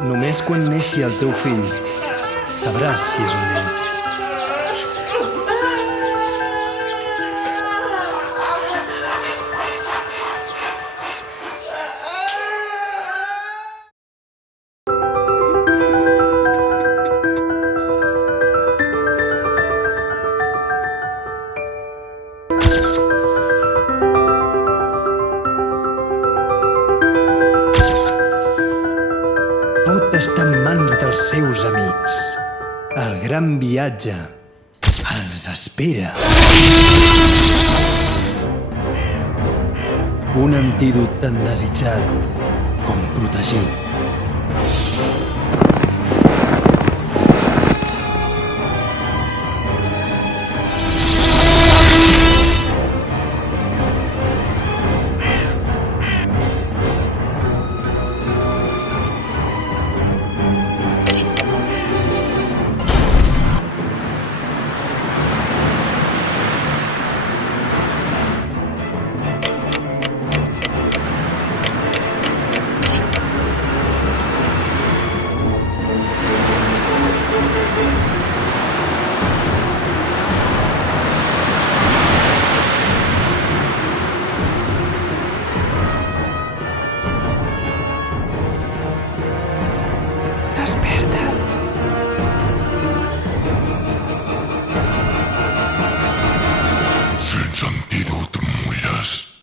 Només quan neixi el teu fill sabràs si és un d'ells. Tot està en mans dels seus amics. El gran viatge els espera. Un antídot tan desitjat com protegit. Desperta't. Sense antídot moriràs.